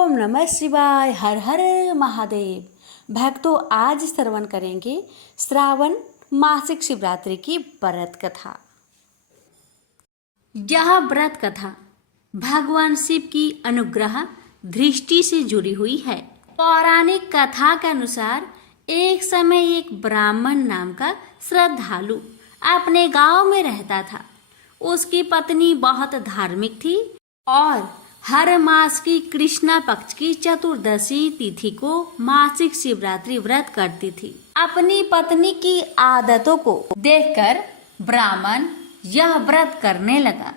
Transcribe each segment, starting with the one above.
ओम नमः शिवाय। हर हर महादेव। भक्तों, आज श्रवण करेंगे श्रावण मासिक शिवरात्रि की व्रत कथा। यह व्रत कथा भगवान शिव की अनुग्रह दृष्टि से जुड़ी हुई है। पौराणिक कथा के अनुसार एक समय एक ब्राह्मण नाम का श्रद्धालु अपने गांव में रहता था। उसकी पत्नी बहुत धार्मिक थी और हर मास की कृष्णा पक्ष की चतुर्दशी तिथि को मासिक शिवरात्रि व्रत करती थी। अपनी पत्नी की आदतों को देखकर ब्राह्मण यह व्रत करने लगा।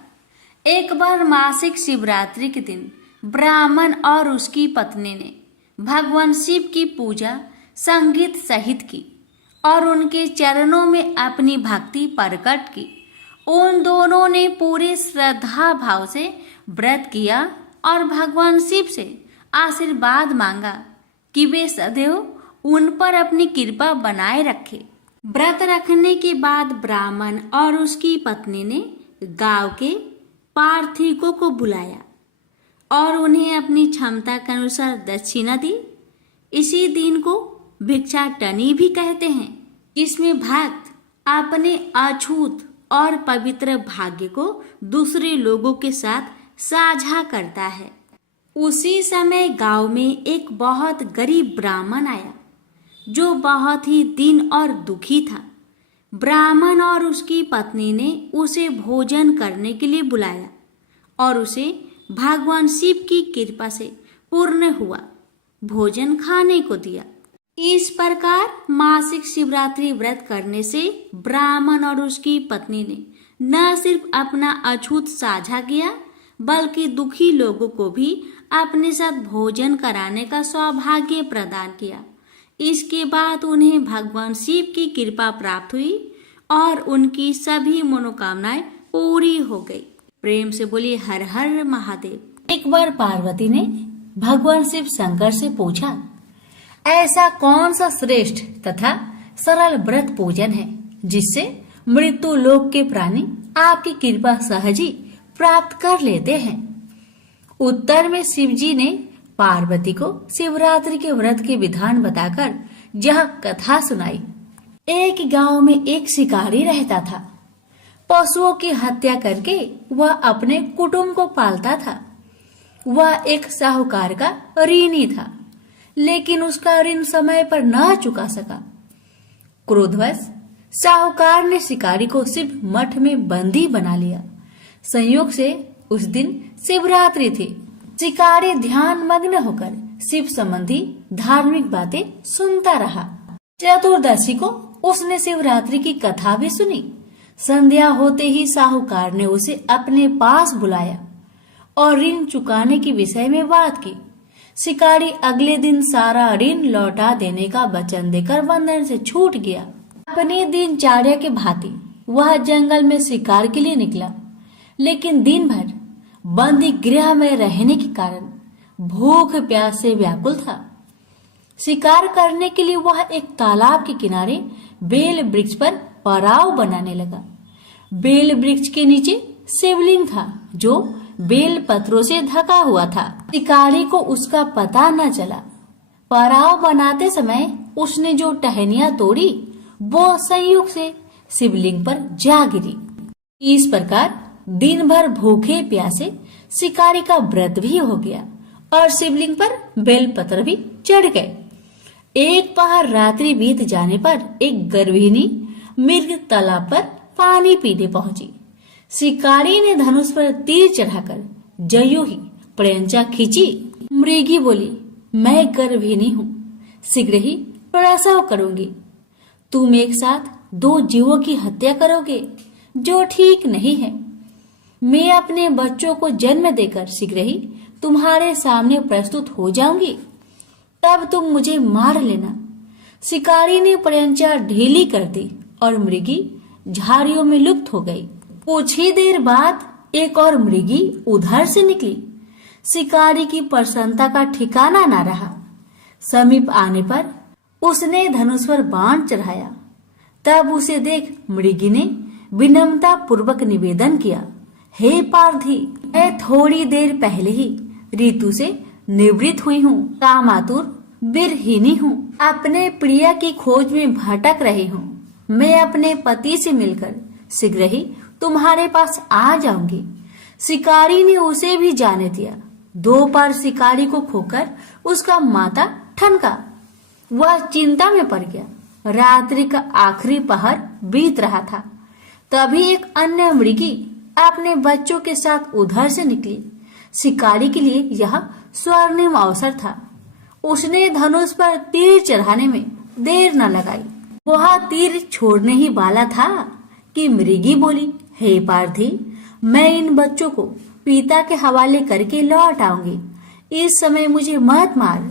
एक बार मासिक शिवरात्रि के दिन ब्राह्मण और उसकी पत्नी ने भगवान शिव की पूजा संगीत सहित की और उनके चरणों में अपनी भक्ति प्रकट की। उन दोनों ने पूरे श्रद्धा भाव से व्रत किया और भगवान शिव से आशीर्वाद मांगा कि वे सदैव उन पर अपनी कृपा बनाए रखे। व्रत रखने के बाद ब्राह्मण और उसकी पत्नी ने गांव के पार्थिकों को बुलाया और उन्हें अपनी क्षमता के अनुसार दक्षिणा दी। इसी दिन को भिक्षाटनी भी कहते हैं, जिसमें भक्त अपने अछूत और पवित्र भाग्य को दूसरे लोगों के साथ साझा करता है। उसी समय गांव में एक बहुत गरीब ब्राह्मण आया जो बहुत ही दीन और दुखी था। ब्राह्मण और उसकी पत्नी ने उसे भोजन करने के लिए बुलाया और उसे भगवान शिव की कृपा से पूर्ण हुआ भोजन खाने को दिया। इस प्रकार मासिक शिवरात्रि व्रत करने से ब्राह्मण और उसकी पत्नी ने न सिर्फ अपना अछूत साझा किया बल्कि दुखी लोगों को भी अपने साथ भोजन कराने का सौभाग्य प्रदान किया। इसके बाद उन्हें भगवान शिव की कृपा प्राप्त हुई और उनकी सभी मनोकामनाएं पूरी हो गई। प्रेम से बोलिए हर हर महादेव। एक बार पार्वती ने भगवान शिव शंकर से पूछा, ऐसा कौन सा श्रेष्ठ तथा सरल व्रत पूजन है जिससे मृत्यु लोक के प्राणी आपकी कृपा सहज ही प्राप्त कर लेते हैं। उत्तर में शिवजी ने पार्वती को शिवरात्रि के व्रत के विधान बताकर यह कथा सुनाई। एक गांव में एक शिकारी रहता था। पशुओं की हत्या करके वह अपने कुटुंब को पालता था। वह एक साहूकार का ऋणी था, लेकिन उसका ऋण समय पर न चुका सका। क्रोधवश साहूकार ने शिकारी को शिव मठ में बंदी बना लिया। संयोग से उस दिन शिवरात्रि थी। शिकारी ध्यान मग्न होकर शिव संबंधी धार्मिक बातें सुनता रहा। चतुर्दशी को उसने शिवरात्रि की कथा भी सुनी। संध्या होते ही साहूकार ने उसे अपने पास बुलाया और ऋण चुकाने के विषय में बात की। शिकारी अगले दिन सारा ऋण लौटा देने का वचन देकर बंधन से छूट गया। अपनी दिनचर्या के भांति वह जंगल में शिकार के लिए निकला, लेकिन दिन भर बंदी गृह में रहने के कारण भूख प्यास से व्याकुल था। शिकार करने के लिए वह एक तालाब के किनारे बेल वृक्ष पर पड़ाव बनाने लगा। बेल वृक्ष के नीचे शिवलिंग था जो बेल पत्रों से ढका हुआ था। शिकारी को उसका पता न चला। पड़ाव बनाते समय उसने जो टहनियां तोड़ी वो संयोग से शिवलिंग पर जा गिरी। इस प्रकार दिन भर भूखे प्यासे शिकारी का व्रत भी हो गया और शिवलिंग पर बेलपत्र भी चढ़ गए। एक पहर रात्रि बीत जाने पर एक गर्भिणी मृग तालाब पर पानी पीने पहुंची। शिकारी ने धनुष पर तीर चढ़ाकर जयो ही प्रयंचा खींची। मृगी बोली, मैं गर्भिणी हूँ, शीघ्र ही प्रसव करूंगी। तुम एक साथ 2 जीवों की हत्या करोगे जो ठीक नहीं है। मैं अपने बच्चों को जन्म देकर शीघ्र ही तुम्हारे सामने प्रस्तुत हो जाऊंगी, तब तुम मुझे मार लेना। शिकारी ने प्रयंचा ढीली कर दी और मृगी झाड़ियों में लुप्त हो गई। कुछ ही देर बाद एक और मृगी उधर से निकली। शिकारी की प्रसन्नता का ठिकाना न रहा। समीप आने पर उसने धनुष पर बाण चढ़ाया। तब उसे देख मृगी ने विनम्रता पूर्वक निवेदन किया, हे पारधी, मैं थोड़ी देर पहले ही ऋतु से निवृत्त हुई हूँ, कामातुर बिरहिनी हूँ, अपने प्रिय की खोज में भटक रही हूँ। मैं अपने पति से मिलकर शीघ्र ही तुम्हारे पास आ जाऊंगी। शिकारी ने उसे भी जाने दिया। 2 बार शिकारी को खोकर उसका माथा ठनका। वह चिंता में पड़ गया। रात्रि का आखिरी पहर बीत रहा था। तभी एक अन्य मृगी अपने बच्चों के साथ उधर से निकली। शिकारी के लिए यह स्वर्णिम अवसर था। उसने धनुष पर तीर चढ़ाने में देर न लगाई। वह तीर छोड़ने ही वाला था कि मृगी बोली, हे पार्थी, मैं इन बच्चों को पिता के हवाले करके लौट आऊंगी। इस समय मुझे मत मार।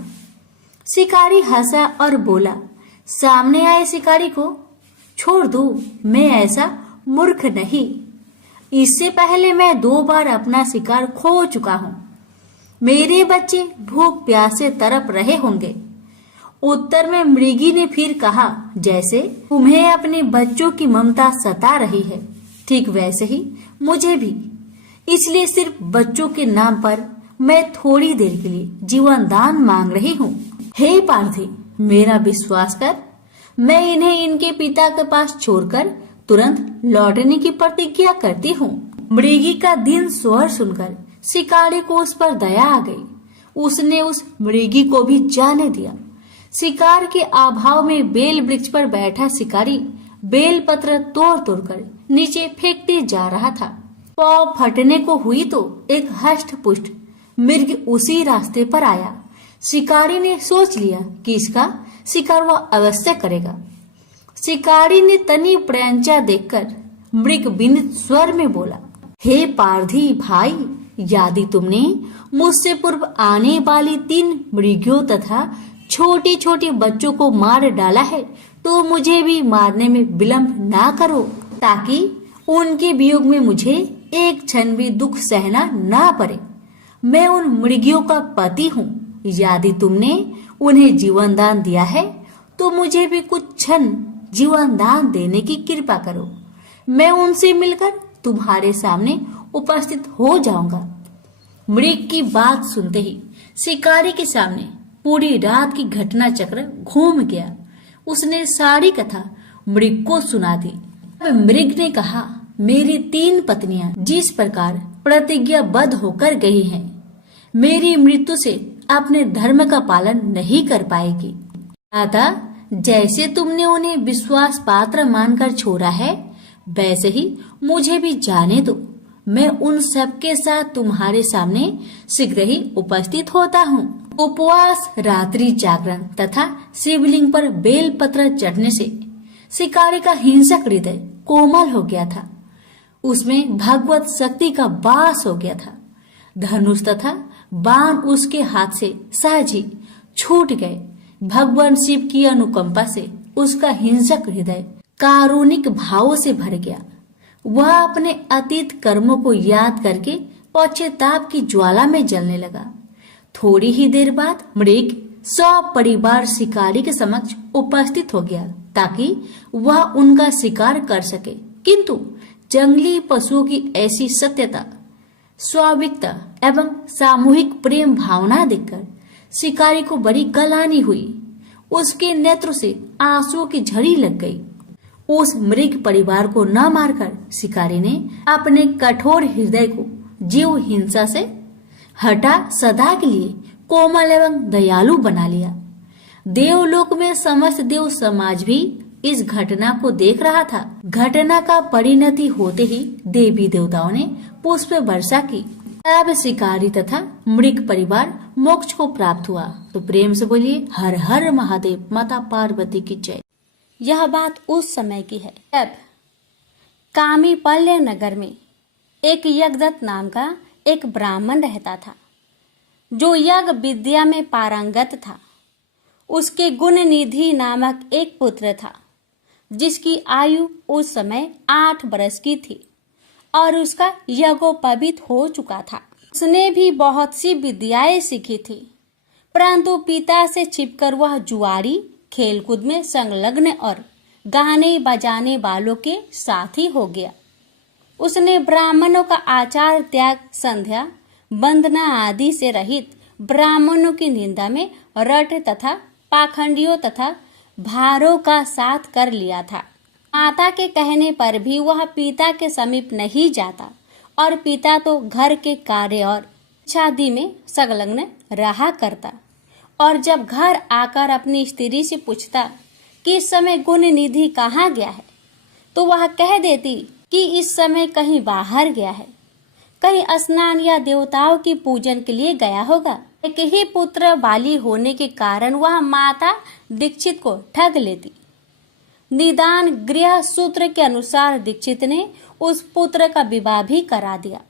शिकारी हंसा और बोला, सामने आए शिकारी को छोड़ दो, मैं ऐसा मूर्ख नहीं। इससे पहले मैं 2 बार अपना शिकार खो चुका हूँ। मेरे बच्चे भूख प्यास से तड़प रहे होंगे। उत्तर में मृगी ने फिर कहा, जैसे तुम्हें अपने बच्चों की ममता सता रही है, ठीक वैसे ही मुझे भी। इसलिए सिर्फ बच्चों के नाम पर मैं थोड़ी देर के लिए जीवन दान मांग रही हूँ। हे पार्थी, मेरा विश्वास कर, मैं इन्हें इनके पिता के पास छोड़कर तुरंत लौटने की प्रतिज्ञा करती हूँ। मृगी का दीन स्वर सुनकर शिकारी को उस पर दया आ गई। उसने उस मृगी को भी जाने दिया। शिकार के अभाव में बेल वृक्ष पर बैठा शिकारी बेल पत्र तोड़ तोड़कर नीचे फेंकते जा रहा था। पाँव फटने को हुई तो एक हष्ट पुष्ट मृग उसी रास्ते पर आया। शिकारी ने सोच लिया कि इसका शिकार वह अवश्य करेगा। शिकारी ने तनी प्रयंचा देखकर मृग विनीत स्वर में बोला, हे पारधी भाई, यदि तुमने मुझसे पूर्व आने वाली 3 मृगियों तथा छोटे छोटे बच्चों को मार डाला है तो मुझे भी मारने में विलंब ना करो, ताकि उनके वियोग में मुझे एक क्षण भी दुख सहना ना पड़े। मैं उन मृगियों का पति हूँ। यदि तुमने उन्हें जीवन दान दिया है तो मुझे भी कुछ क्षण जीवन दान देने की कृपा करो। मैं उनसे मिलकर तुम्हारे सामने उपस्थित हो जाऊंगा। मृग की बात सुनते ही शिकारी के सामने पूरी रात की घटना चक्र घूम गया। उसने सारी कथा मृग को सुना दी। मृग ने कहा, मेरी 3 पत्नियां जिस प्रकार प्रतिज्ञाबद्ध होकर गई हैं, मेरी मृत्यु से अपने धर्म का पालन नहीं कर पाएगी। अतः जैसे तुमने उन्हें विश्वास पात्र मानकर छोड़ा है, वैसे ही मुझे भी जाने दो। मैं उन सबके साथ तुम्हारे सामने शीघ्र ही उपस्थित होता हूँ। उपवास, रात्रि जागरण तथा शिवलिंग पर बेल पत्र चढ़ने से शिकारी का हिंसक हृदय कोमल हो गया था। उसमें भगवत शक्ति का वास हो गया था। धनुष तथा बाण उसके हाथ से सहज ही छूट गए। भगवान शिव की अनुकंपा से उसका हिंसक हृदय कारुणिक भावों से भर गया। वह अपने अतीत कर्मों को याद करके पश्चाताप की ज्वाला में जलने लगा। थोड़ी ही देर बाद मृग सपरिवार शिकारी के समक्ष उपस्थित हो गया ताकि वह उनका शिकार कर सके। किंतु जंगली पशुओं की ऐसी सत्यता, स्वाभाविकता एवं सामूहिक प्रेम भावना देखकर शिकारी को बड़ी गलानी हुई। उसके नेत्र से आंसुओं की झड़ी लग गई। उस मृग परिवार को न मारकर शिकारी ने अपने कठोर हृदय को जीव हिंसा से हटा सदा के लिए कोमल एवं दयालु बना लिया। देवलोक में समस्त देव समाज भी इस घटना को देख रहा था। घटना का परिणति होते ही देवी देवताओं ने पुष्प वर्षा की। अब शिकारी तथा मृग परिवार मोक्ष को प्राप्त हुआ। तो प्रेम से बोलिए, हर हर महादेव, माता पार्वती की जय। यह बात उस समय की है जब कामीपल्य नगर में एक यज्ञदत्त नाम का एक ब्राह्मण रहता था, जो यज्ञ विद्या में पारंगत था। उसके गुण निधि नामक एक पुत्र था, जिसकी आयु उस समय 8 वर्ष की थी और उसका यज्ञोपवीत हो चुका था। उसने भी बहुत सी विद्याएं सीखी थी, परंतु पिता से छिपकर वह जुआरी, खेलकूद में संलग्न और गाने बजाने वालों के साथी हो गया। उसने ब्राह्मणों का आचार त्याग, संध्या वंदना आदि से रहित ब्राह्मणों की निंदा में रट तथा पाखंडियों तथा भारों का साथ कर लिया था। माता के कहने पर भी वह पिता के समीप नहीं जाता और पिता तो घर के कार्य और शादी में संलग्न रहा करता। और जब घर आकर अपनी स्त्री से पूछता कि इस समय गुण निधि कहाँ गया है, तो वह कह देती कि इस समय कहीं बाहर गया है, कहीं स्नान या देवताओं की पूजन के लिए गया होगा। एक ही पुत्र वाली होने के कारण वह माता दीक्षित को ठग लेती। निदान गृह सूत्र के अनुसार दीक्षित ने उस पुत्र का विवाह भी करा दिया।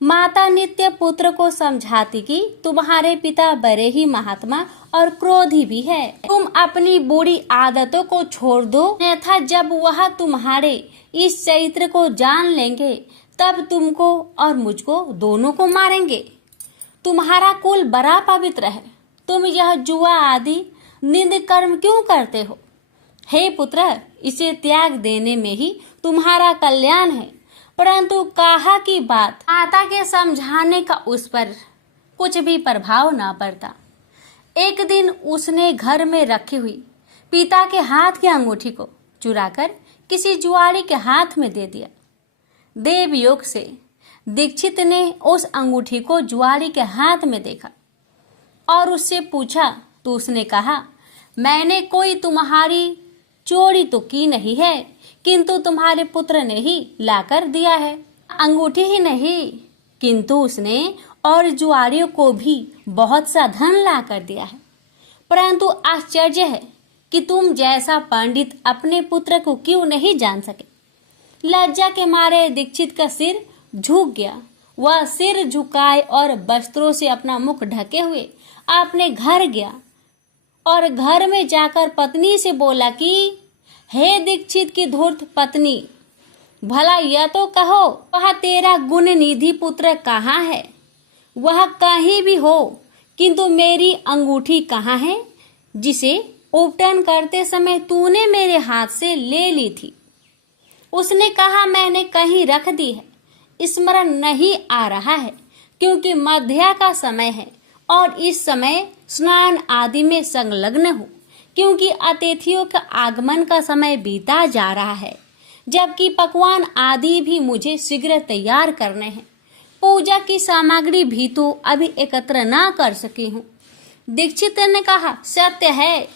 माता नित्य पुत्र को समझाती कि तुम्हारे पिता बड़े ही महात्मा और क्रोधी भी है, तुम अपनी बुरी आदतों को छोड़ दो, अन्यथा जब वह तुम्हारे इस चरित्र को जान लेंगे तब तुमको और मुझको दोनों को मारेंगे। तुम्हारा कुल बड़ा पवित्र है, तुम यह जुआ आदि निंद कर्म क्यों करते हो? हे पुत्र, इसे त्याग देने में ही तुम्हारा कल्याण है। परंतु कहा की बात माता के समझाने का उस पर कुछ भी प्रभाव न पड़ता। एक दिन उसने घर में रखी हुई पिता के हाथ की अंगूठी को चुराकर किसी जुआरी के हाथ में दे दिया। देव योग से दीक्षित ने उस अंगूठी को जुआरी के हाथ में देखा और उससे पूछा तो उसने कहा, मैंने कोई तुम्हारी चोरी तो की नहीं है, किंतु तुम्हारे पुत्र ने ही लाकर दिया है। अंगूठी ही नहीं, किंतु उसने और जुआरियों को भी बहुत सा धन लाकर दिया है। परंतु आश्चर्य है कि तुम जैसा पंडित अपने पुत्र को क्यों नहीं जान सके। लज्जा के मारे दीक्षित का सिर झुक गया। वह सिर झुकाए और वस्त्रों से अपना मुख ढके हुए अपने घर गया और घर में जाकर पत्नी से बोला कि हे दीक्षित की धूर्त पत्नी, भला यह तो कहो वह तेरा गुण निधि पुत्र कहाँ है? वह कहीं भी हो, किंतु मेरी अंगूठी कहाँ है जिसे उपटन करते समय तूने मेरे हाथ से ले ली थी? उसने कहा, मैंने कहीं रख दी है, स्मरण नहीं आ रहा है, क्योंकि मध्या का समय है और इस समय स्नान आदि में संलग्न हूँ, क्योंकि अतिथियों का आगमन का समय बीता जा रहा है, जबकि पकवान आदि भी मुझे शीघ्र तैयार करने हैं। पूजा की सामग्री भी तो अभी एकत्र ना कर सकी हूँ। दीक्षित ने कहा, सत्य है,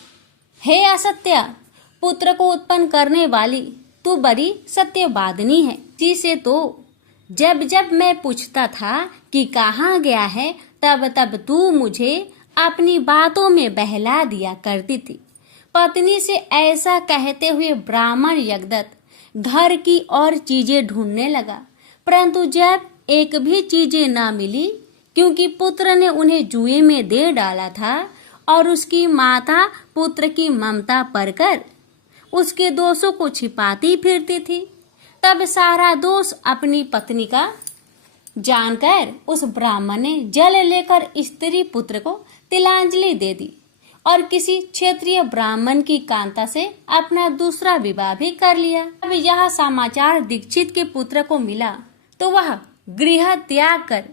हे असत्य, पुत्र को उत्पन्न करने वाली तू बड़ी सत्यवादिनी है, जिसे तो जब जब मैं पूछता था कि कहाँ गया है, तब तब तू मुझे अपनी बातों में बहला दिया करती थी। पत्नी से ऐसा कहते हुए ब्राह्मण यज्ञदत्त घर की और चीजें ढूंढने लगा, परंतु जब एक भी चीजें ना मिली, क्योंकि पुत्र ने उन्हें जुए में दे डाला था और उसकी माता पुत्र की ममता परकर उसके दोषों को छिपाती फिरती थी, तब सारा दोष अपनी पत्नी का जानकर उस ब्राह्मण ने जल लेकर स्त्री पुत्र को तिलांजलि दे दी और किसी क्षेत्रीय ब्राह्मण की कांता से अपना दूसरा विवाह भी कर लिया। अब यह समाचार दीक्षित के पुत्र को मिला तो वह गृह त्याग कर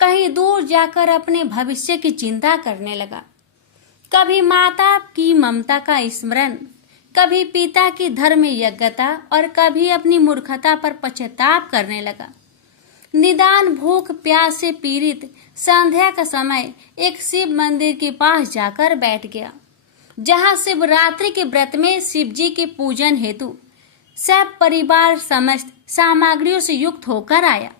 कहीं दूर जाकर अपने भविष्य की चिंता करने लगा। कभी माता की ममता का स्मरण, कभी पिता की धर्म यज्ञता और कभी अपनी मूर्खता पर पश्चाताप करने लगा। निदान भूख प्यास से पीड़ित संध्या का समय एक शिव मंदिर के पास जाकर बैठ गया, जहां शिवरात्रि के व्रत में शिव जी के पूजन हेतु सब परिवार समस्त सामग्रियों से युक्त होकर आया।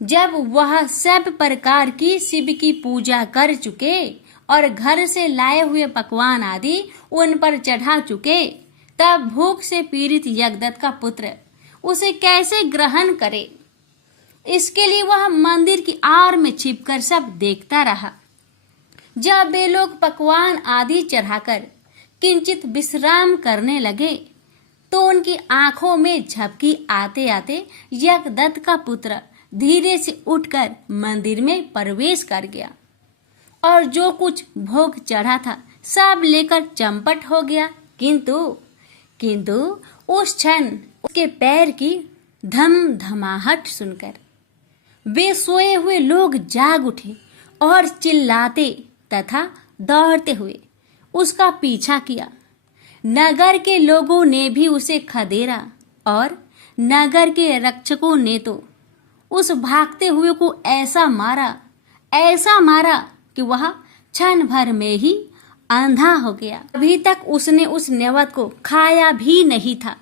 जब वह सब प्रकार की शिव की पूजा कर चुके और घर से लाए हुए पकवान आदि उन पर चढ़ा चुके, तब भूख से पीड़ित यज्ञदत्त का पुत्र उसे कैसे ग्रहण करे, इसके लिए वह मंदिर की आड़ में छिपकर सब देखता रहा। जब वे लोग पकवान आदि चढ़ाकर किंचित विश्राम करने लगे, तो उनकी आंखों में झपकी आते आते यज्ञदत्त का पुत्र धीरे से उठकर मंदिर में प्रवेश कर गया और जो कुछ भोग चढ़ा था सब लेकर चंपट हो गया। किंतु उस क्षण उसके पैर की धम धमाहट सुनकर वे सोए हुए लोग जाग उठे और चिल्लाते तथा दौड़ते हुए उसका पीछा किया। नगर के लोगों ने भी उसे खदेड़ा और नगर के रक्षकों ने तो उस भागते हुए को ऐसा मारा कि वह क्षण भर में ही अंधा हो गया। अभी तक उसने उस नेवत को खाया भी नहीं था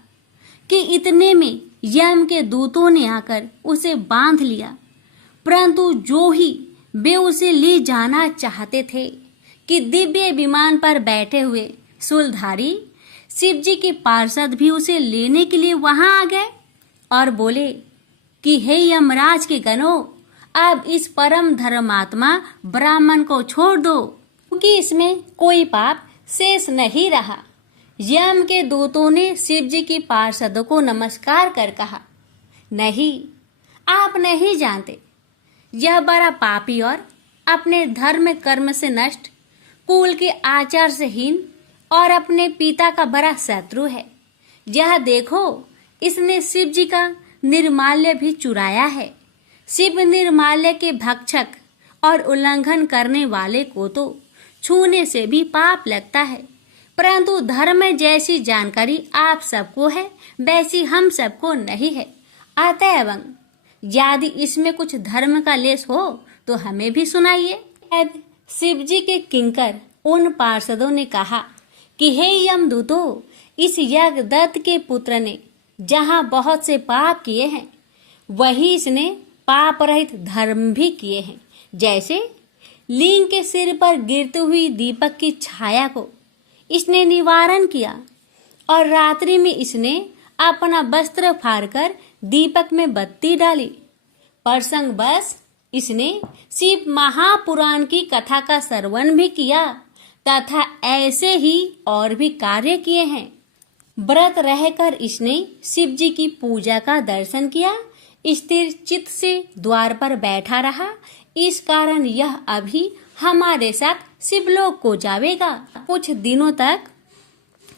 कि इतने में यम के दूतों ने आकर उसे बांध लिया। परंतु जो ही वे उसे ले जाना चाहते थे कि दिव्य विमान पर बैठे हुए सूलधारी शिवजी के पार्षद भी उसे लेने के लिए वहां आ गए और बोले कि हे यमराज के गणों, अब इस परम धर्मात्मा ब्राह्मण को छोड़ दो, क्योंकि इसमें कोई पाप शेष नहीं रहा। यम के दूतों ने शिवजी के पार्षदों को नमस्कार कर कहा, नहीं, आप नहीं जानते, यह बड़ा पापी और अपने धर्म कर्म से नष्ट, कुल के आचार से हीन और अपने पिता का बड़ा शत्रु है। यह देखो, इसने शिव जी का निर्माल्य भी चुराया है। शिव निर्माल्य के भक्षक और उल्लंघन करने वाले को तो छूने से भी पाप लगता है, परंतु धर्म जैसी जानकारी आप सबको है वैसी हम सबको नहीं है। अतएव यदि इसमें कुछ धर्म का लेस हो तो हमें भी सुनाइए। अब शिव जी के किंकर उन पार्षदों ने कहा कि हे यमदूतों, इस यज्ञदत्त के पुत्र ने जहाँ बहुत से पाप किए हैं, वही इसने पाप रहित धर्म भी किए हैं। जैसे लिंग के सिर पर गिरती हुई दीपक की छाया को इसने निवारण किया और रात्रि में इसने अपना वस्त्र फाड़कर दीपक में बत्ती डाली। प्रसंग बस इसने शिव महापुराण की कथा का श्रवण भी किया तथा ऐसे ही और भी कार्य किए हैं। व्रत रहकर इसने शिव जी की पूजा का दर्शन किया, स्थिर चित्त से द्वार पर बैठा रहा। इस कारण यह अभी हमारे साथ शिवलोक को जावेगा, कुछ दिनों तक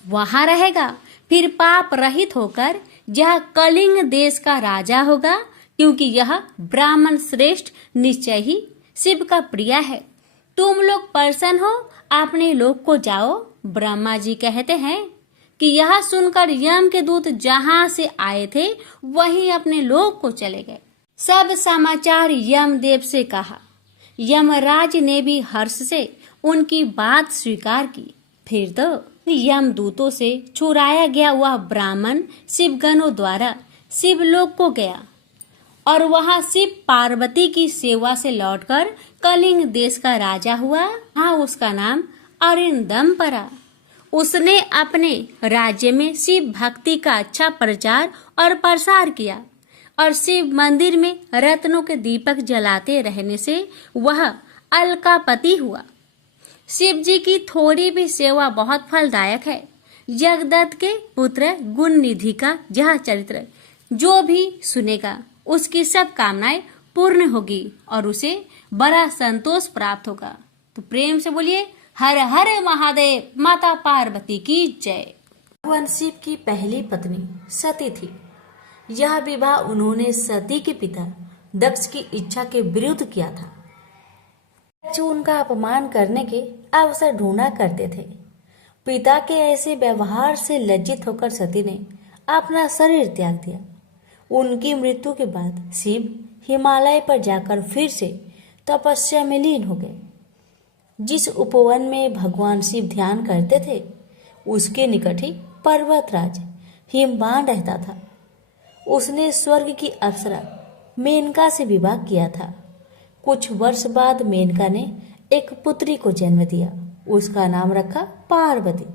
वहां रहेगा, फिर पाप रहित होकर यह कलिंग देश का राजा होगा, क्योंकि यह ब्राह्मण श्रेष्ठ निश्चय ही शिव का प्रिय है। तुम लोग प्रसन्न हो, अपने लोक को जाओ। ब्रह्मा जी कहते हैं कि यह सुनकर यम के दूत जहां से आए थे वहीं अपने लोक को चले गए। सब समाचार यमदेव से कहा। यमराज ने भी हर्ष से उनकी बात स्वीकार की। फिर तो यमदूतों से छुड़ाया गया वह ब्राह्मण शिवगणों द्वारा शिवलोक को गया और वहां शिव पार्वती की सेवा से लौटकर कलिंग देश का राजा हुआ। हाँ, उसका नाम अरिंदम पड़ा। उसने अपने राज्य में शिव भक्ति का अच्छा प्रचार और प्रसार किया और शिव मंदिर में रत्नों के दीपक जलाते रहने से वह अलकापति हुआ। शिव जी की थोड़ी भी सेवा बहुत फलदायक है। यज्ञदत्त के पुत्र गुण निधि का यह चरित्र जो भी सुनेगा उसकी सब कामनाएं पूर्ण होगी और उसे बड़ा संतोष प्राप्त होगा। तो प्रेम से बोलिए हर हर महादेव, माता पार्वती की जय। भगवान शिव की पहली पत्नी सती थी। यह विवाह उन्होंने सती के पिता दक्ष की इच्छा के विरुद्ध किया था। दक्ष उनका अपमान करने के अवसर ढूंढा करते थे। पिता के ऐसे व्यवहार से लज्जित होकर सती ने अपना शरीर त्याग दिया। उनकी मृत्यु के बाद शिव हिमालय पर जाकर फिर से तपस्या में लीन हो गए। जिस उपवन में भगवान शिव ध्यान करते थे उसके निकट ही पर्वतराज हिमवान रहता था। उसने स्वर्ग की अप्सरा मेनका से विवाह किया था। कुछ वर्ष बाद मेनका ने एक पुत्री को जन्म दिया। उसका नाम रखा पार्वती।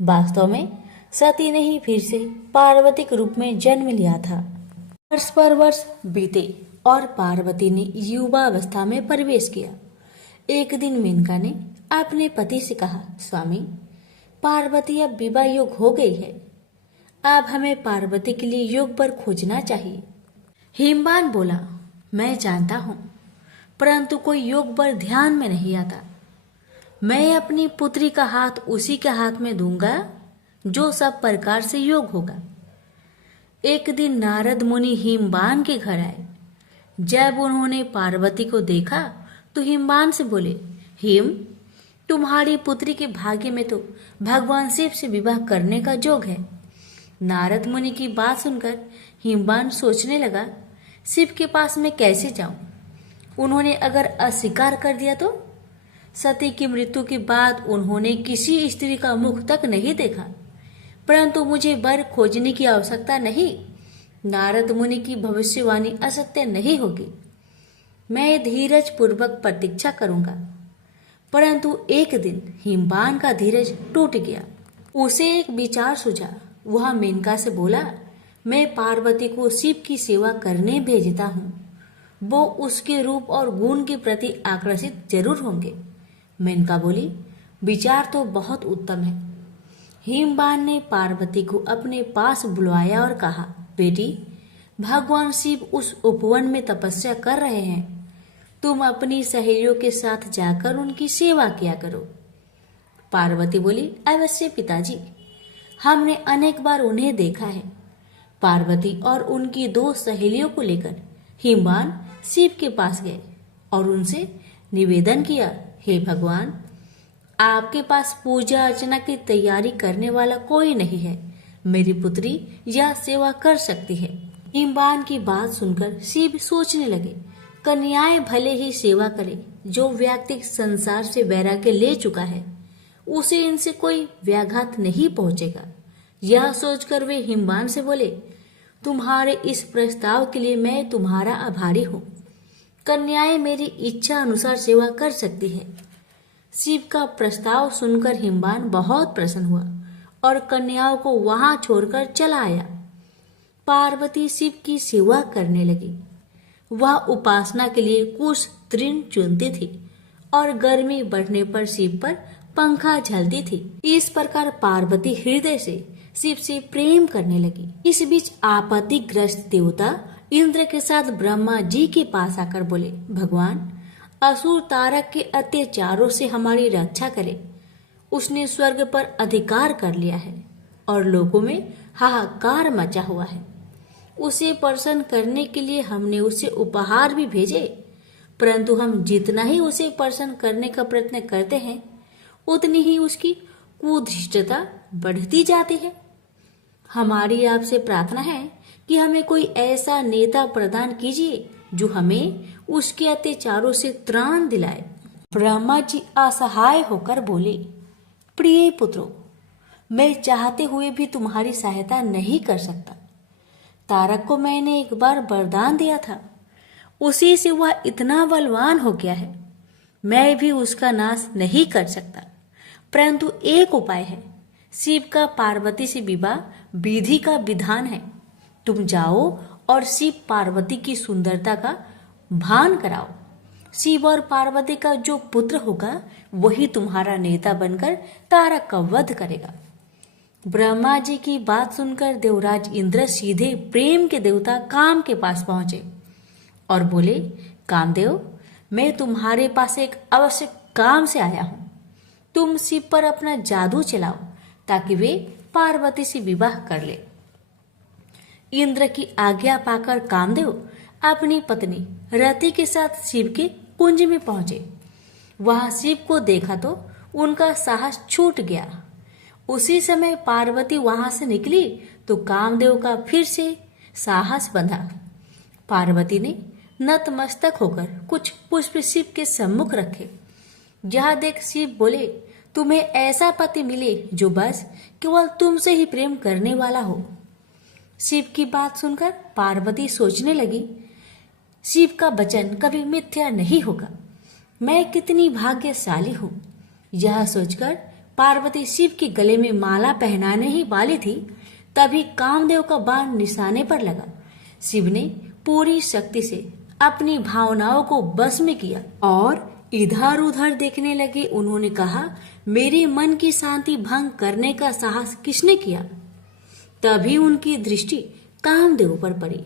वास्तव में सती ने ही फिर से पार्वती के रूप में जन्म लिया था। वर्ष पर वर्ष बीते और पार्वती ने युवावस्था में प्रवेश किया। एक दिन मेनका ने अपने पति से कहा, स्वामी, पार्वती अब विवाह योग हो गई है। अब हमें पार्वती के लिए योग वर खोजना चाहिए। हिमवान बोला, मैं जानता हूँ, परंतु कोई योग वर ध्यान में नहीं आता। मैं अपनी पुत्री का हाथ उसी के हाथ में दूंगा जो सब प्रकार से योग होगा। एक दिन नारद मुनि हिमवान के घर आए। जब उन्होंने पार्वती को देखा तो हिमवान से बोले, हिम, तुम्हारी पुत्री के भाग्य में तो भगवान शिव से विवाह करने का योग है। नारद मुनि की बात सुनकर हिमवान सोचने लगा, शिव के पास मैं कैसे जाऊं? उन्होंने अगर अस्वीकार कर दिया तो? सती की मृत्यु के बाद उन्होंने किसी स्त्री का मुख तक नहीं देखा, परंतु मुझे वर खोजने की आवश्यकता नहीं। नारद मुनि की भविष्यवाणी असत्य नहीं होगी। मैं धीरज पूर्वक प्रतीक्षा करूंगा। परंतु एक दिन हिमवान का धीरज टूट गया। उसे एक विचार सूझा। वह मेनका से बोला, मैं पार्वती को शिव की सेवा करने भेजता हूँ। वो उसके रूप और गुण के प्रति आकर्षित जरूर होंगे। मेनका बोली, विचार तो बहुत उत्तम है। हिमवान ने पार्वती को अपने पास बुलवाया और कहा, बेटी, भगवान शिव उस उपवन में तपस्या कर रहे हैं। तुम अपनी सहेलियों के साथ जाकर उनकी सेवा किया करो। पार्वती बोली, अवश्य पिताजी, हमने अनेक बार उन्हें देखा है। पार्वती और उनकी 2 सहेलियों को लेकर हिमवान शिव के पास गए और उनसे निवेदन किया, हे भगवान, आपके पास पूजा अर्चना की तैयारी करने वाला कोई नहीं है। मेरी पुत्री यह सेवा कर सकती है। हिमवान की बात सुनकर शिव सोचने लगे, कन्याएं भले ही सेवा करे। जो व्यक्ति संसार से वैराग्य ले चुका है उसे इनसे कोई व्याघात नहीं पहुंचेगा। यह सोचकर वे हिमवान से बोले, तुम्हारे इस प्रस्ताव के लिए मैं तुम्हारा आभारी हूँ। कन्याएं मेरी इच्छा अनुसार सेवा कर सकती है। शिव का प्रस्ताव सुनकर हिमवान बहुत प्रसन्न हुआ और कन्याओं को वहां छोड़कर चला आया। पार्वती शिव की सेवा करने लगी। वह उपासना के लिए कुछ तृण चुनती थी और गर्मी बढ़ने पर शिव पर पंखा झलती थी। इस प्रकार पार्वती हृदय से शिव से प्रेम करने लगी। इस बीच आपत्तिग्रस्त देवता इंद्र के साथ ब्रह्मा जी के पास आकर बोले, भगवान, असुर तारक के अत्याचारों से हमारी रक्षा करे। उसने स्वर्ग पर अधिकार कर लिया है और लोगों में हाहाकार मचा हुआ है। उसे प्रसन्न करने के लिए हमने उसे उपहार भी भेजे, परंतु हम जितना ही उसे प्रसन्न करने का प्रयत्न करते हैं उतनी ही उसकी कुधृष्टता बढ़ती जाती है। हमारी आपसे प्रार्थना है कि हमें कोई ऐसा नेता प्रदान कीजिए जो हमें उसके अत्याचारों से त्राण दिलाए। ब्रह्मा जी असहाय होकर बोले, प्रिय पुत्रों, मैं चाहते हुए भी तुम्हारी सहायता नहीं कर सकता। तारक को मैंने एक बार वरदान दिया था, उसी से वह इतना बलवान हो गया है। मैं भी उसका नाश नहीं कर सकता, परंतु एक उपाय है। शिव का पार्वती से विवाह विधि का विधान है। तुम जाओ और शिव पार्वती की सुंदरता का भान कराओ। शिव और पार्वती का जो पुत्र होगा वही तुम्हारा नेता बनकर तारक का वध करेगा। ब्रह्मा जी की बात सुनकर देवराज इंद्र सीधे प्रेम के देवता काम के पास पहुंचे और बोले, कामदेव, मैं तुम्हारे पास एक आवश्यक काम से आया हूं। तुम शिव पर अपना जादू चलाओ ताकि वे पार्वती से विवाह कर ले। इंद्र की आज्ञा पाकर कामदेव अपनी पत्नी रति के साथ शिव के कुंज में पहुंचे। वहां शिव को देखा तो उनका साहस छूट गया। उसी समय पार्वती वहां से निकली तो कामदेव का फिर से साहस बंधा। पार्वती ने नतमस्तक होकर कुछ पुष्प शिव के सम्मुख रखे। यह देख शिव बोले, तुम्हें ऐसा पति मिले जो बस केवल तुमसे ही प्रेम करने वाला हो। शिव की बात सुनकर पार्वती सोचने लगी, शिव का वचन कभी मिथ्या नहीं होगा। मैं कितनी भाग्यशाली हूँ। यह सोचकर पार्वती शिव के गले में माला पहनाने ही वाली थी, तभी कामदेव का बाण निशाने पर लगा। शिव ने पूरी शक्ति से अपनी भावनाओं को बस में किया और इधर उधर देखने लगे। उन्होंने कहा, मेरे मन की शांति भंग करने का साहस किसने किया? तभी उनकी दृष्टि कामदेव पर पड़ी।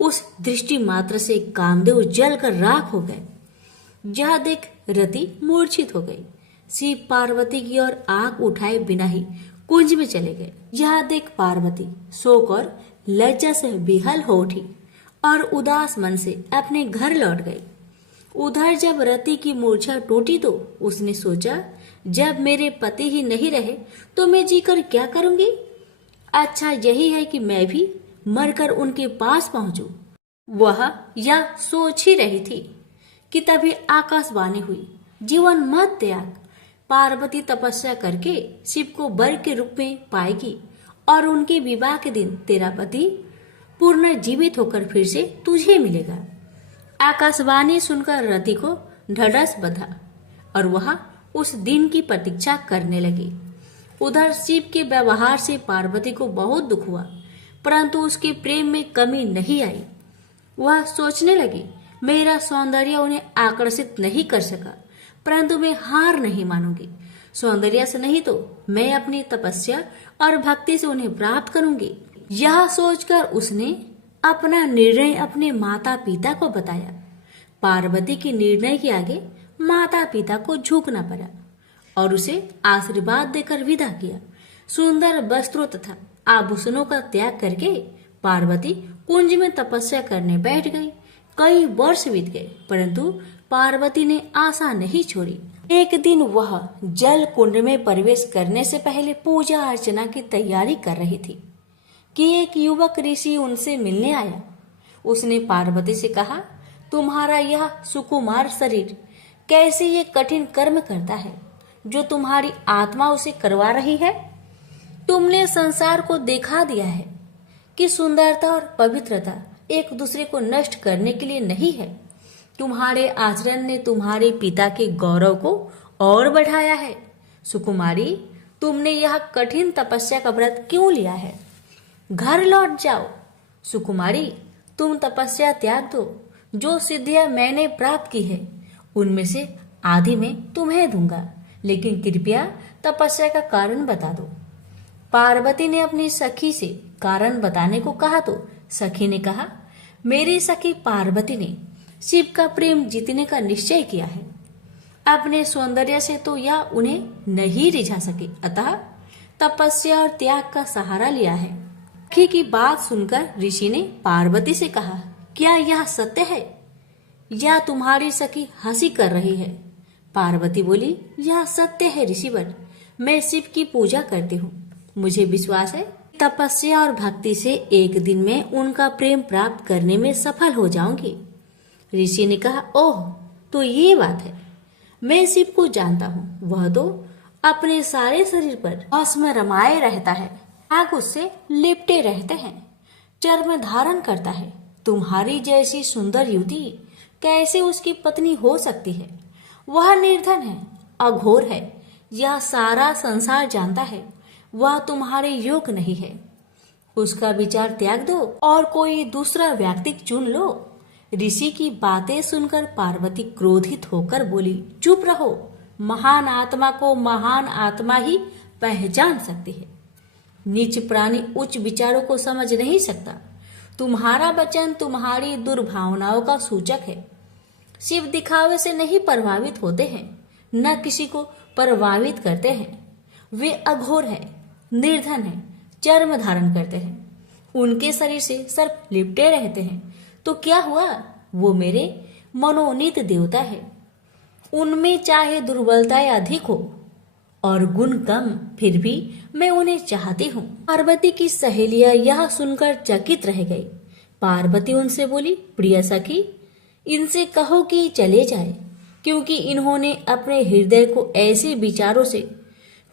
उस दृष्टि मात्र से कामदेव जलकर राख हो गए। यह देख रति मूर्छित हो गई। शिव पार्वती की ओर आंख उठाए बिना ही कुंज में चले गए। यह देख पार्वती शोक और लज्जा से विहल हो उठी और उदास मन से अपने घर लौट गई। उधर जब रति की मूर्छा टूटी तो उसने सोचा, जब मेरे पति ही नहीं रहे तो मैं जीकर क्या करूंगी। अच्छा यही है कि मैं भी मरकर उनके पास पहुंचूं। वह यह सोच ही रही थी कि तभी आकाशवाणी हुई, जीवन मत त्याग। पार्वती तपस्या करके शिव को वर के रूप में पाएगी और उनके विवाह के दिन तेरा पति पूर्ण जीवित होकर फिर से तुझे मिलेगा। आकाशवाणी सुनकर रति को ढढस बंधा और वह उस दिन की प्रतीक्षा करने लगी। उधर शिव के व्यवहार से पार्वती को बहुत दुख हुआ, परंतु उसके प्रेम में कमी नहीं आई। वह सोचने लगी, मेरा सौंदर्य उन्हें आकर्षित नहीं कर सका, परंतु मैं हार नहीं मानूंगी। सौंदर्य से नहीं तो मैं अपनी तपस्या और भक्ति से उन्हें प्राप्त करूंगी। यह सोचकर उसने अपना निर्णय अपने माता पिता को बताया। पार्वती के निर्णय के आगे माता पिता को झुकना पड़ा और उसे आशीर्वाद देकर विदा किया। सुंदर वस्त्रों तथा आभूषणों का त्याग करके पार्वती कुंज में तपस्या करने बैठ गई। कई वर्ष बीत गए, परंतु पार्वती ने आशा नहीं छोड़ी। एक दिन वह जल कुंड में प्रवेश करने से पहले पूजा अर्चना की तैयारी कर रही थी कि एक युवक ऋषि उनसे मिलने आया। उसने पार्वती से कहा, तुम्हारा यह सुकुमार शरीर कैसे ये कठिन कर्म करता है जो तुम्हारी आत्मा उसे करवा रही है। तुमने संसार को दिखा दिया है कि सुंदरता और पवित्रता एक दूसरे को नष्ट करने के लिए नहीं है। तुम्हारे आचरण ने तुम्हारे पिता के गौरव को और बढ़ाया है। सुकुमारी, तुमने यह कठिन तपस्या का व्रत क्यों लिया है? घर लौट जाओ। सुकुमारी, तुम तपस्या त्याग दो। जो सिद्धियां मैंने प्राप्त की है उनमें से आधी मैं तुम्हें दूंगा, लेकिन कृपया तपस्या का कारण बता दो। पार्वती ने अपनी सखी से कारण बताने को कहा तो सखी ने कहा, मेरी सखी पार्वती ने शिव का प्रेम जीतने का निश्चय किया है। अपने सौंदर्य से तो यह उन्हें नहीं रिझा सके, अतः तपस्या और त्याग का सहारा लिया है। सखी की बात सुनकर ऋषि ने पार्वती से कहा, क्या यह सत्य है या तुम्हारी सखी हंसी कर रही है? पार्वती बोली, यह सत्य है ऋषिवर। मैं शिव की पूजा करती हूँ। मुझे विश्वास है तपस्या और भक्ति से एक दिन में उनका प्रेम प्राप्त करने में सफल हो जाऊंगी। ऋषि ने कहा, ओह, तो ये बात है। मैं शिव को जानता हूँ। वह तो अपने सारे शरीर पर भस्म रमाए रहता है, आग उससे लिपटे रहते हैं, चर्म धारण करता है। तुम्हारी जैसी सुंदर युवती कैसे उसकी पत्नी हो सकती है? वह निर्धन है, अघोर है, यह सारा संसार जानता है। वह तुम्हारे योग्य नहीं है। उसका विचार त्याग दो और कोई दूसरा व्यक्ति चुन लो। ऋषि की बातें सुनकर पार्वती क्रोधित होकर बोली, चुप रहो। महान आत्मा को महान आत्मा ही पहचान सकती है। नीच प्राणी उच्च विचारों को समझ नहीं सकता। तुम्हारा वचन तुम्हारी दुर्भावनाओं का सूचक है। शिव दिखावे से नहीं प्रभावित होते हैं, न किसी को प्रभावित करते हैं। वे अघोर है, निर्धन है, चर्म धारण करते हैं, उनके शरीर से सर्प लिपटे रहते हैं। तो क्या हुआ? वो मेरे मनोनीत देवता है। उनमें चाहे दुर्बलताएं अधिक हो और गुण कम, फिर भी मैं उन्हें चाहती हूँ। पार्वती की सहेलियां यह सुनकर चकित रह गई। पार्वती उनसे बोली, प्रिय सखी, इनसे कहो कि चले जाए, क्योंकि इन्होंने अपने हृदय को ऐसे विचारों से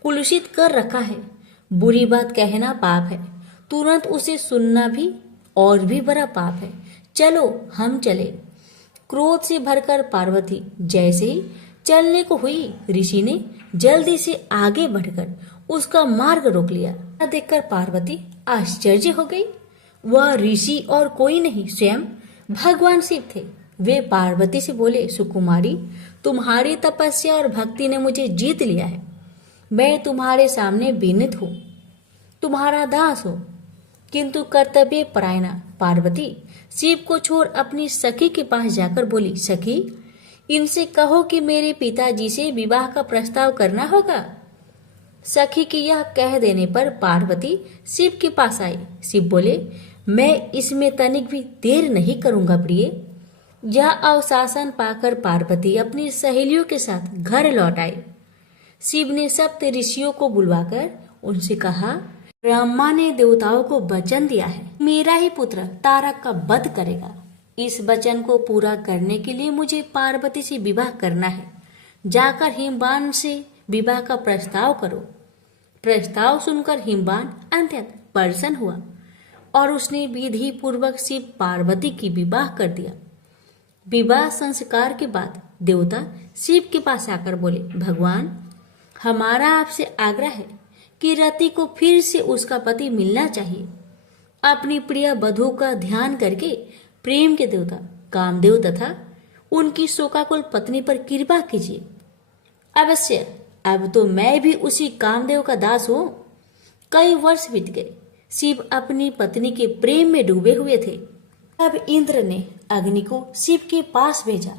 कुलुषित कर रखा है। बुरी बात कहना पाप है, तुरंत उसे सुनना भी और भी बड़ा पाप है। चलो हम चले। क्रोध से भरकर पार्वती जैसे ही चलने को हुई, ऋषि ने जल्दी से आगे बढ़कर उसका मार्ग रोक लिया। देखकर पार्वती आश्चर्य हो गई। वह ऋषि और कोई नहीं, स्वयं भगवान शिव थे। वे पार्वती से बोले, सुकुमारी, तुम्हारी तपस्या और भक्ति ने मुझे जीत लिया है। मैं तुम्हारे सामने विनीत हूँ, तुम्हारा दास हूँ, किंतु कर्तव्य परायणा पार्वती शिव को छोड़ अपनी सखी के पास जाकर बोली, सखी, इनसे कहो कि मेरे पिताजी से विवाह का प्रस्ताव करना होगा। सखी की यह कह देने पर पार्वती शिव के पास आई। शिव बोले, मैं इसमें तनिक भी देर नहीं करूंगा प्रिय। यह अवशासन पाकर पार्वती अपनी सहेलियों के साथ घर लौट आई। शिव ने सप्त ऋषियों को बुलवाकर उनसे कहा, ब्रह्मा ने देवताओं को वचन दिया है, मेरा ही पुत्र तारक का वध करेगा। इस वचन को पूरा करने के लिए मुझे पार्वती से विवाह करना है। जाकर हिमवान से विवाह का प्रस्ताव करो। प्रस्ताव सुनकर हिमवान अत्यंत प्रसन्न हुआ और उसने विधि पूर्वक शिव पार्वती की विवाह कर दिया। विवाह संस्कार के बाद देवता शिव के पास आकर बोले, भगवान, हमारा आपसे आग्रह है कि रति को फिर से उसका पति मिलना चाहिए। अपनी प्रिय वधू का ध्यान करके प्रेम के देवता कामदेव तथा उनकी शोकाकुल पत्नी पर कृपा कीजिए। अवश्य, अब तो मैं भी उसी कामदेव का दास हूं। कई वर्ष बीत गए। शिव अपनी पत्नी के प्रेम में डूबे हुए थे। तब इंद्र ने अग्नि को शिव के पास भेजा।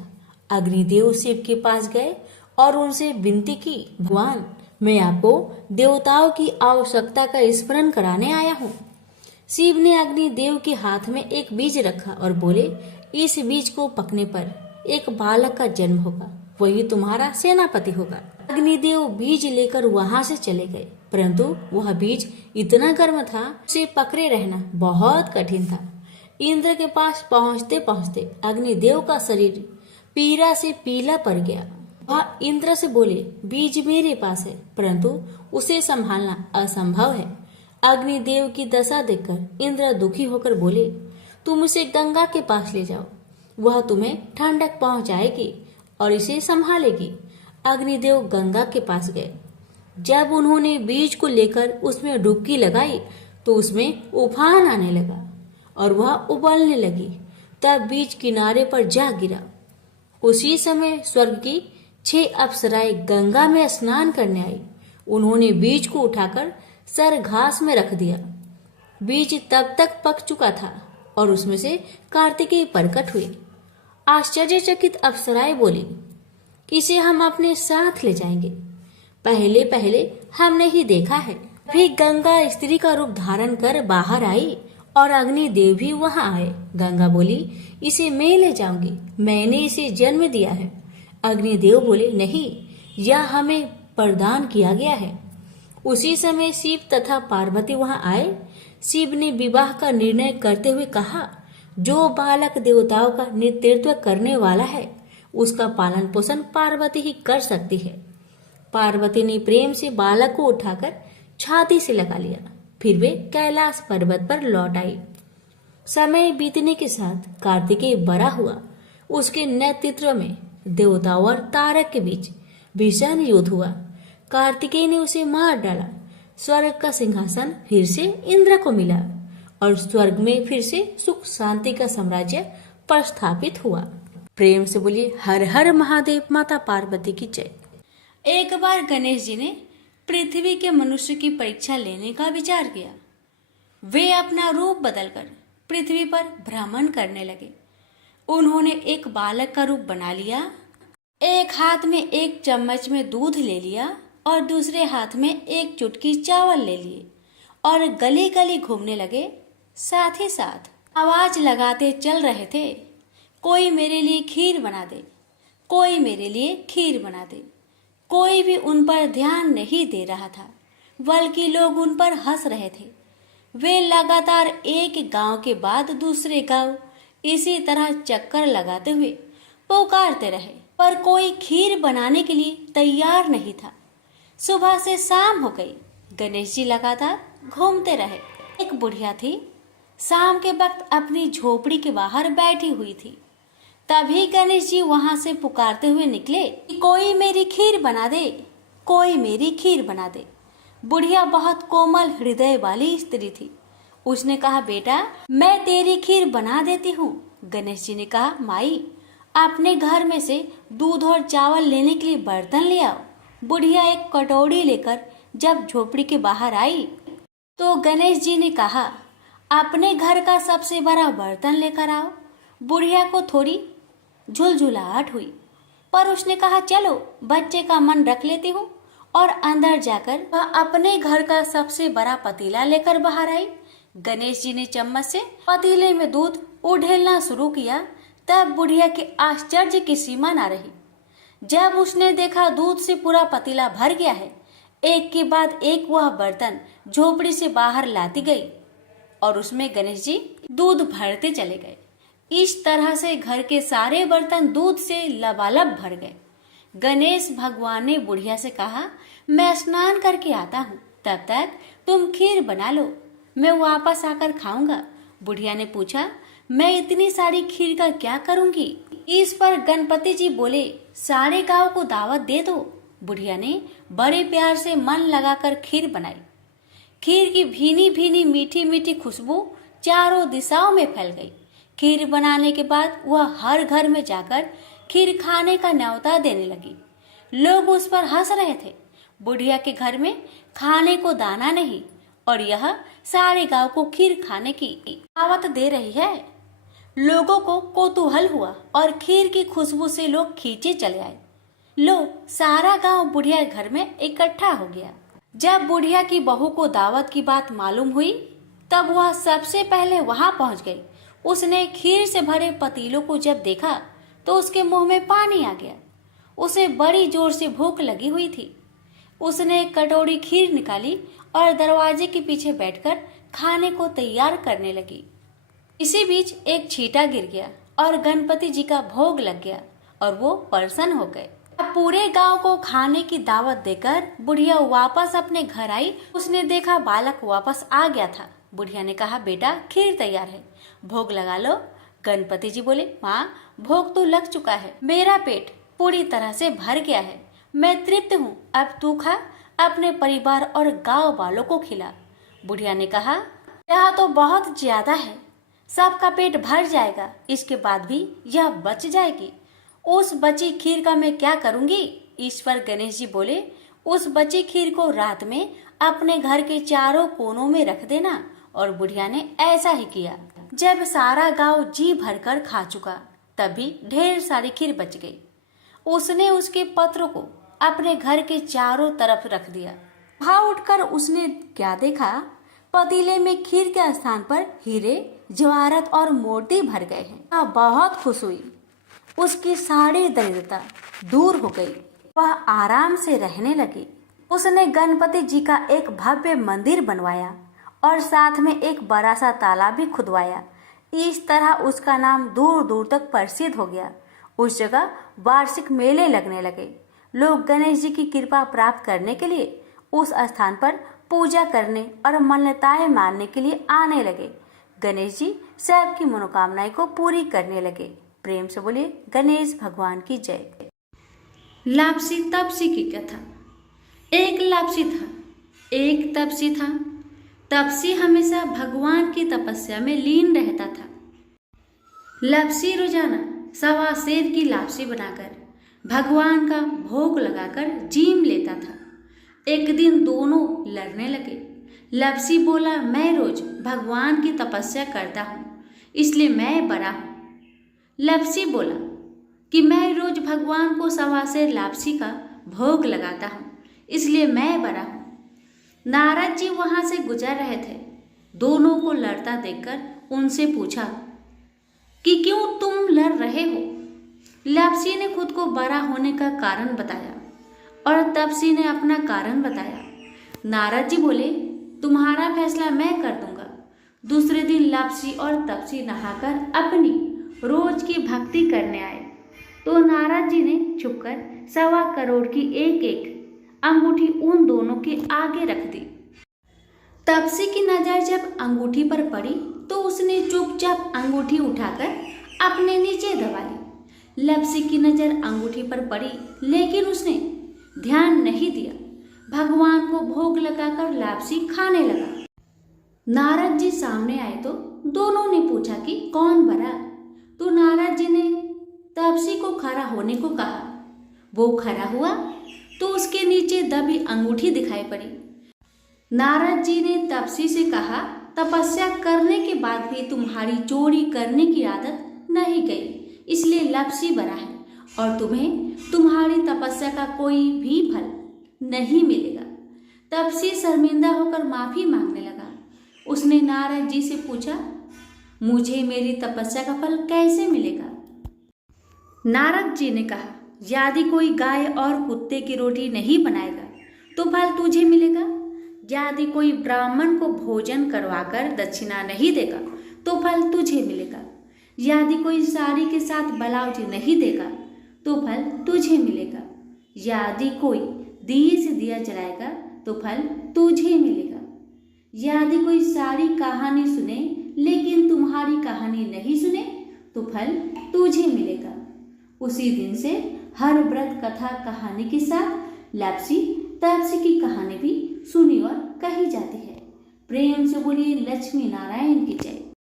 अग्निदेव शिव के पास गए और उनसे विनती की, भगवान, मैं आपको देवताओं की आवश्यकता का स्मरण कराने आया हूँ। शिव ने अग्निदेव के हाथ में एक बीज रखा और बोले, इस बीज को पकने पर एक बालक का जन्म होगा, वही तुम्हारा सेनापति होगा। अग्निदेव बीज लेकर वहां से चले गए, परंतु वह बीज इतना गर्म था, उसे पकड़े रहना बहुत कठिन था। इंद्र के पास पहुंचते पहुंचते अग्निदेव का शरीर पीड़ा से पीला पड़ गया। वह इंद्र से बोले, बीज मेरे पास है, परंतु उसे संभालना असंभव है। अग्निदेव की दशा देखकर इंद्र दुखी होकर बोले, तुम उसे गंगा के पास ले जाओ, वह तुम्हें ठंडक पहुंचाएगी और इसे संभालेगी। अग्निदेव गंगा के पास गए। जब उन्होंने बीज को लेकर उसमें डुबकी लगाई तो उसमें उफान आने लगा और वह उबलने लगी। तब बीज किनारे पर जा गिरा। उसी समय स्वर्ग की 6 अप्सराएं गंगा में स्नान करने आई। उन्होंने बीज को उठाकर सर घास में रख दिया। बीज तब तक पक चुका था और उसमें से कार्तिकेय प्रकट हुए। आश्चर्यचकित अप्सराएं बोली, इसे हम अपने साथ ले जाएंगे। पहले पहले हमने ही देखा है। फिर गंगा स्त्री का रूप धारण कर बाहर आई और अग्निदेव भी वहां आए। गंगा बोली, इसे मैं ले जाऊंगी, मैंने इसे जन्म दिया है। अग्निदेव बोले, नहीं, यह हमें प्रदान किया गया है। उसी समय शिव तथा पार्वती वहां आए। शिव ने विवाह का निर्णय करते हुए कहा, जो बालक देवताओं का नेतृत्व करने वाला है उसका पालन पोषण पार्वती ही कर सकती है। पार्वती ने प्रेम से बालक को उठाकर छाती से लगा लिया। फिर वे कैलाश पर्वत पर लौट आई। समय बीतने के साथ कार्तिकेय बड़ा हुआ। उसके नेतृत्व में देवताओं और तारक के बीच भीषण युद्ध हुआ। कार्तिकेय ने उसे मार डाला। स्वर्ग का सिंहासन फिर से इंद्र को मिला और स्वर्ग में फिर से सुख शांति का साम्राज्य प्रस्थापित हुआ। प्रेम से बोलिए, हर हर महादेव। माता पार्वती की जय। एक बार गणेश जी ने पृथ्वी के मनुष्य की परीक्षा लेने का विचार किया। वे अपना रूप बदलकर पृथ्वी पर भ्रमण करने लगे। उन्होंने एक बालक का रूप बना लिया। एक हाथ में एक चम्मच में दूध ले लिया और दूसरे हाथ में एक चुटकी चावल ले लिए और गली गली घूमने लगे। साथ ही साथ आवाज लगाते चल रहे थे, कोई मेरे लिए खीर बना दे, कोई मेरे लिए खीर बना दे। कोई भी उन पर ध्यान नहीं दे रहा था, बल्कि लोग उन पर हंस रहे थे। वे लगातार एक गांव के बाद दूसरे गांव इसी तरह चक्कर लगाते हुए पुकारते रहे, पर कोई खीर बनाने के लिए तैयार नहीं था। सुबह से शाम हो गई। गणेश जी लगातार घूमते रहे। एक बुढ़िया थी, शाम के वक्त अपनी झोपड़ी के बाहर बैठी हुई थी। तभी गणेश जी वहां से पुकारते हुए निकले कि कोई मेरी खीर बना दे, कोई मेरी खीर बना दे। बुढ़िया बहुत कोमल हृदय वाली स्त्री थी। उसने कहा, बेटा, मैं तेरी खीर बना देती हूँ। गणेश जी ने कहा, माई, अपने घर में से दूध और चावल लेने के लिए बर्तन ले आओ। बुढ़िया एक कटोरी लेकर जब झोपड़ी के बाहर आई तो गणेश जी ने कहा, अपने घर का सबसे बड़ा बर्तन लेकर आओ। बुढ़िया को थोड़ी झुलझुलाहट हुई, पर उसने कहा, चलो बच्चे का मन रख लेती हूँ। और अंदर जाकर वह अपने घर का सबसे बड़ा पतीला लेकर बाहर आई। गणेश जी ने चम्मच से पतीले में दूध उड़ेलना शुरू किया। तब बुढ़िया के आश्चर्य की सीमा ना रही। जब उसने देखा दूध से पूरा पतीला भर गया है, एक के बाद एक वह बर्तन झोपड़ी से बाहर लाती गई और उसमें गणेश जी दूध भरते चले गए। इस तरह से घर के सारे बर्तन दूध से लबालब भर गए। गणेश भगवान ने बुढ़िया से कहा, मैं स्नान करके आता हूँ, तब तक तुम खीर बना लो, मैं वापस आकर खाऊंगा। बुढ़िया ने पूछा, मैं इतनी सारी खीर का क्या करूंगी? इस पर गणपति जी बोले, सारे गांव को दावत दे दो। बुढ़िया ने बड़े प्यार से मन लगाकर खीर बनाई। खीर की भीनी भीनी मीठी मीठी खुशबू चारों दिशाओं में फैल गई। खीर बनाने के बाद वह हर घर में जाकर खीर खाने का न्योता देने लगी। लोग उस पर हंस रहे थे। बुढ़िया के घर में खाने को दाना नहीं और यह सारे गांव को खीर खाने की दावत दे रही है। लोगों को कौतूहल हुआ और खीर की खुशबू से लोग खींचे चले आए। लो, सारा गांव बुढ़िया घर में इकट्ठा हो गया। जब बुढ़िया की बहू को दावत की बात मालूम हुई, तब वह सबसे पहले वहां पहुंच गई। उसने खीर से भरे पतीलों को जब देखा तो उसके मुंह में पानी आ गया। उसे बड़ी जोर से भूख लगी हुई थी। उसने एक कटोरी खीर निकाली और दरवाजे के पीछे बैठकर खाने को तैयार करने लगी। इसी बीच एक छींटा गिर गया और गणपति जी का भोग लग गया और वो प्रसन्न हो गए। अब पूरे गांव को खाने की दावत देकर बुढ़िया वापस अपने घर आई। उसने देखा बालक वापस आ गया था। बुढ़िया ने कहा, बेटा खीर तैयार है, भोग लगा लो। गणपति जी बोले, माँ भोग तो लग चुका है, मेरा पेट पूरी तरह से भर गया है, मैं तृप्त हूँ, अब तू खा, अपने परिवार और गांव वालों को खिला। बुढ़िया ने कहा, यह तो बहुत ज्यादा है, सबका पेट भर जाएगा, इसके बाद भी यह बच जाएगी। उस बची खीर का मैं क्या करूंगी? इस पर गणेश जी बोले, उस बची खीर को रात में अपने घर के चारों कोनों में रख देना। और बुढ़िया ने ऐसा ही किया। जब सारा गांव जी भरकर खा चुका, तभी ढेर सारी खीर बच गई। उसने उसके पत्रों को अपने घर के चारों तरफ रख दिया। वहां उठकर उसने क्या देखा? पतीले में खीर के स्थान पर हीरे, जवाहरात और मोती भर गए हैं। वह बहुत खुश हुई। उसकी सारी दरिद्रता दूर हो गई। वह आराम से रहने लगी। उसने गणपति जी का एक भव्य मंदिर बनवाया और साथ में एक बड़ा सा तालाब भी खुदवाया। इस तरह उसका नाम दूर दूर तक प्रसिद्ध हो गया। उस जगह वार्षिक मेले लगने लगे। लोग गणेश जी की कृपा प्राप्त करने के लिए उस स्थान पर पूजा करने और मान्यताएं मानने के लिए आने लगे। गणेश जी सबकी मनोकामनाएं को पूरी करने लगे। प्रेम से बोलिए गणेश भगवान की जय। लापसी तपसी की कथा। एक लापसी था, एक तपसी था। तपसी हमेशा भगवान की तपस्या में लीन रहता था। लापसी रोजाना सवा सेर की लापसी बनाकर भगवान का भोग लगाकर जीम लेता था। एक दिन दोनों लड़ने लगे। लापसी बोला, मैं रोज भगवान की तपस्या करता हूँ, इसलिए मैं बड़ा हूँ। लापसी बोला कि मैं रोज भगवान को सवा सेर लापसी का भोग लगाता हूँ, इसलिए मैं बड़ा हूँ। नारद जी वहां से गुजर रहे थे। दोनों को लड़ता देखकर उनसे पूछा कि क्यों तुम लड़ रहे हो? लापसी ने खुद को बड़ा होने का कारण बताया और तपसी ने अपना कारण बताया। नारद जी बोले, तुम्हारा फैसला मैं कर दूंगा। दूसरे दिन लापसी और तपसी नहाकर अपनी रोज की भक्ति करने आए तो नारद जी ने छुपकर 1.25 करोड़ की एक एक अंगूठी उन दोनों के आगे रख दी। तपसी की नजर जब अंगूठी पर पड़ी तो उसने चुपचाप अंगूठी उठाकर अपने नीचे दबा ली। लापसी की नजर अंगूठी पर पड़ी लेकिन उसने ध्यान नहीं दिया। भगवान को भोग लगाकर लापसी खाने लगा। नारद जी सामने आए तो दोनों ने पूछा कि कौन बड़ा? तो नारद जी ने तपसी को खड़ा होने को कहा। वो खड़ा हुआ तो उसके नीचे दबी अंगूठी दिखाई पड़ी। नारद जी ने तपसी से कहा, तपस्या करने के बाद भी तुम्हारी चोरी करने की आदत नहीं गई, इसलिए लापसी बड़ा है और तुम्हें तुम्हारी तपस्या का कोई भी फल नहीं मिलेगा। तपसी शर्मिंदा होकर माफी मांगने लगा। उसने नारद जी से पूछा, मुझे मेरी तपस्या का फल कैसे मिलेगा? नारद जी ने कहा, यदि कोई गाय और कुत्ते की रोटी नहीं बनाएगा तो फल तुझे मिलेगा। यदि कोई ब्राह्मण को भोजन करवाकर दक्षिणा नहीं देगा तो फल तुझे मिलेगा। यदि कोई साड़ी के साथ ब्लाउज नहीं देगा तो फल तुझे मिलेगा। यदि कोई दिए से दिया जलाएगा तो फल तुझे मिलेगा। यदि कोई सारी कहानी सुने लेकिन तुम्हारी कहानी नहीं सुने तो फल तुझे मिलेगा। उसी दिन से हर व्रत कथा कहानी के साथ लापसी तापसी की कहानी भी सुनी और कही जाती है। प्रेम से बोलिए लक्ष्मी नारायण की जय।